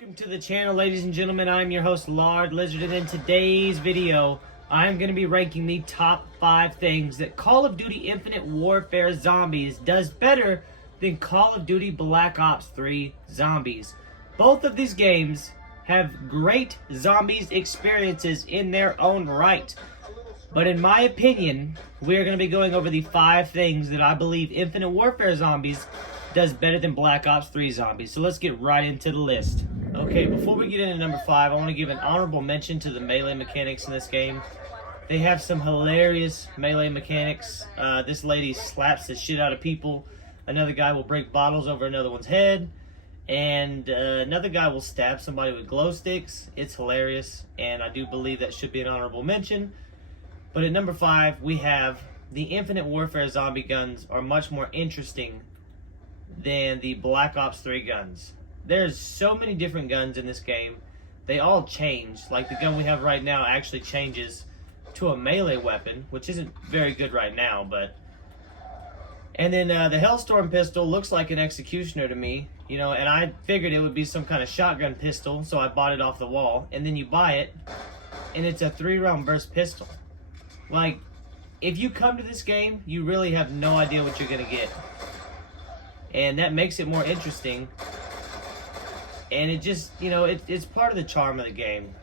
Welcome to the channel, ladies and gentlemen. I'm your host, Lard Lizard, and in today's video, I'm going to be ranking the top 5 things that Call of Duty Infinite Warfare Zombies does better than Call of Duty Black Ops 3 Zombies. Both of these games have great zombies experiences in their own right. But in my opinion, we're going to be going over the 5 things that I believe Infinite Warfare Zombies does better than Black Ops 3 Zombies. So let's get right into the list. Okay, before we get into number 5, I want to give an honorable mention to the melee mechanics in this game. They have some hilarious melee mechanics. This lady slaps the shit out of people. Another guy will break bottles over another one's head. And another guy will stab somebody with glow sticks. It's hilarious, and I do believe that should be an honorable mention. But at number 5, we have the Infinite Warfare zombie guns are much more interesting than the Black Ops 3 guns. There's so many different guns in this game. They all change. Like the gun we have right now actually changes to a melee weapon, which isn't very good right now, but... And then the Hellstorm pistol looks like an executioner to me, you know, and I figured it would be some kind of shotgun pistol, so I bought it off the wall. And then you buy it, and it's a 3-round burst pistol. Like, if you come to this game, you really have no idea what you're going to get. And that makes it more interesting. And it just, you know, it's part of the charm of the game.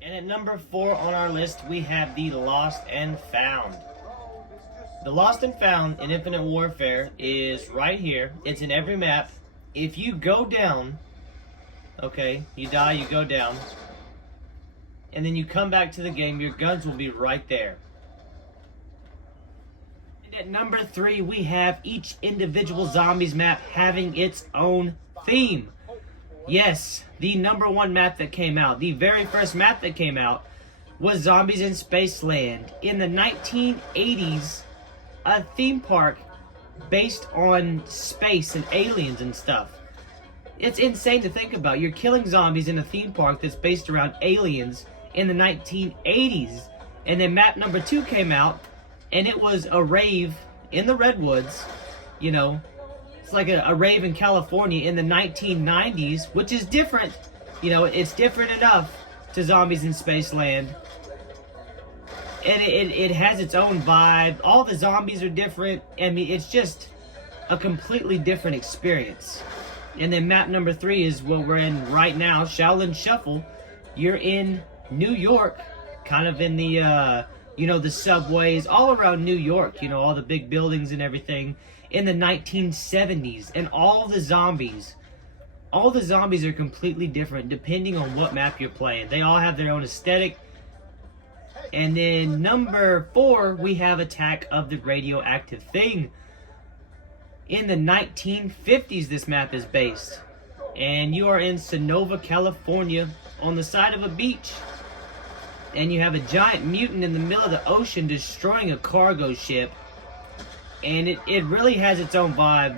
And at number 4 on our list, we have the Lost and Found. The Lost and Found in Infinite Warfare is right here. It's in every map. If you go down, okay, you die, you go down, and then you come back to the game, your guns will be right there. And at number 3, we have each individual zombies map having its own theme. Yes, the number 1 map that came out, the very first map that came out, was Zombies in Spaceland. In the 1980s, a theme park based on space and aliens and stuff. It's insane to think about. You're killing zombies in a theme park that's based around aliens in the 1980s. And then map number 2 came out, and it was a rave in the Redwoods, you know. It's like a rave in California in the 1990s, which is different. You know, it's different enough to Zombies in Spaceland. And it has its own vibe. All the zombies are different. I mean, it's just a completely different experience. And then map number 3 is what we're in right now, Shaolin Shuffle. You're in New York, kind of in the, you know, the subways, all around New York, you know, all the big buildings and everything. In the 1970s, and all the zombies are completely different depending on what map you're playing. They all have their own aesthetic. And then number 4, we have Attack of the Radioactive Thing. In the 1950s, this map is based, and you are in Sonoma, California, on the side of a beach, and you have a giant mutant in the middle of the ocean destroying a cargo ship. And it really has its own vibe.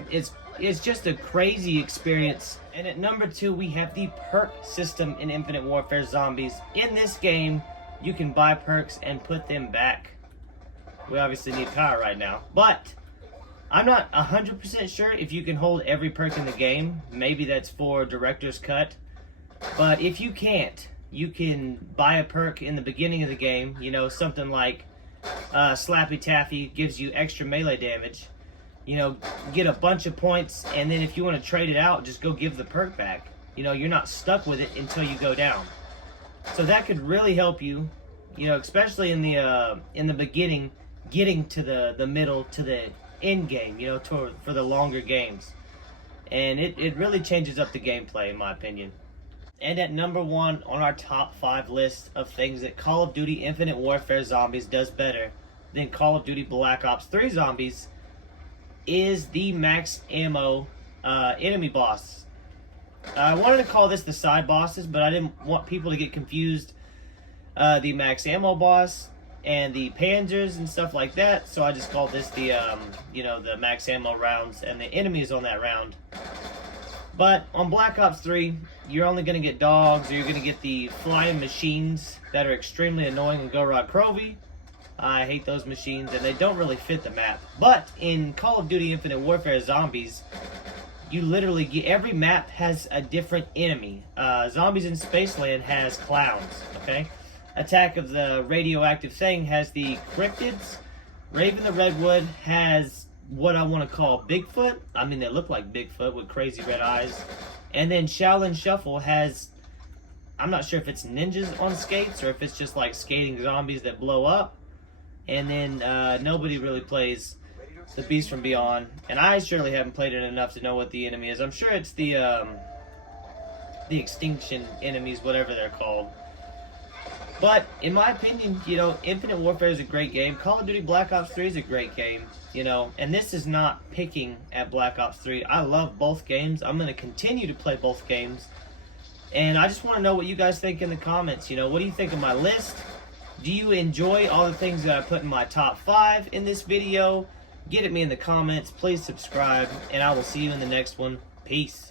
It's just a crazy experience. And at number 2, we have the perk system in Infinite Warfare Zombies. In this game, you can buy perks and put them back. We obviously need power right now. But I'm not 100% sure if you can hold every perk in the game. Maybe that's for Director's Cut. But if you can't, you can buy a perk in the beginning of the game. You know, something like... Slappy Taffy gives you extra melee damage. You know, get a bunch of points, and then if you want to trade it out, just go give the perk back. You know, you're not stuck with it until you go down. So that could really help you, you know, especially in the beginning, getting to the middle, to the end game, you know, for the longer games. And it really changes up the gameplay, in my opinion. And at number 1 on our top 5 list of things that Call of Duty Infinite Warfare Zombies does better than Call of Duty Black Ops 3 Zombies is the max ammo enemy boss. I wanted to call this the side bosses, but I didn't want people to get confused. The max ammo boss and the panzers and stuff like that, so I just called this the, you know, the max ammo rounds and the enemies on that round. But on Black Ops 3, you're only going to get dogs, or you're going to get the flying machines that are extremely annoying in Gorod Krovi. I hate those machines, and they don't really fit the map. But in Call of Duty Infinite Warfare Zombies, you literally get, every map has a different enemy. Zombies in Spaceland has clowns, okay? Attack of the Radioactive Thing has the cryptids. Raven the Redwood has what I want to call Bigfoot. I mean, they look like Bigfoot with crazy red eyes. And then Shaolin Shuffle has, I'm not sure if it's ninjas on skates or if it's just like skating zombies that blow up. And then nobody really plays the Beast from Beyond, and I surely haven't played it enough to know what the enemy is. I'm sure it's the extinction enemies, whatever they're called. But in my opinion, you know, Infinite Warfare is a great game. Call of Duty Black Ops 3 is a great game, you know, and this is not picking at Black Ops 3. I love both games. I'm going to continue to play both games. And I just want to know what you guys think in the comments. You know, what do you think of my list? Do you enjoy all the things that I put in my top 5 in this video? Get at me in the comments. Please subscribe, and I will see you in the next one. Peace.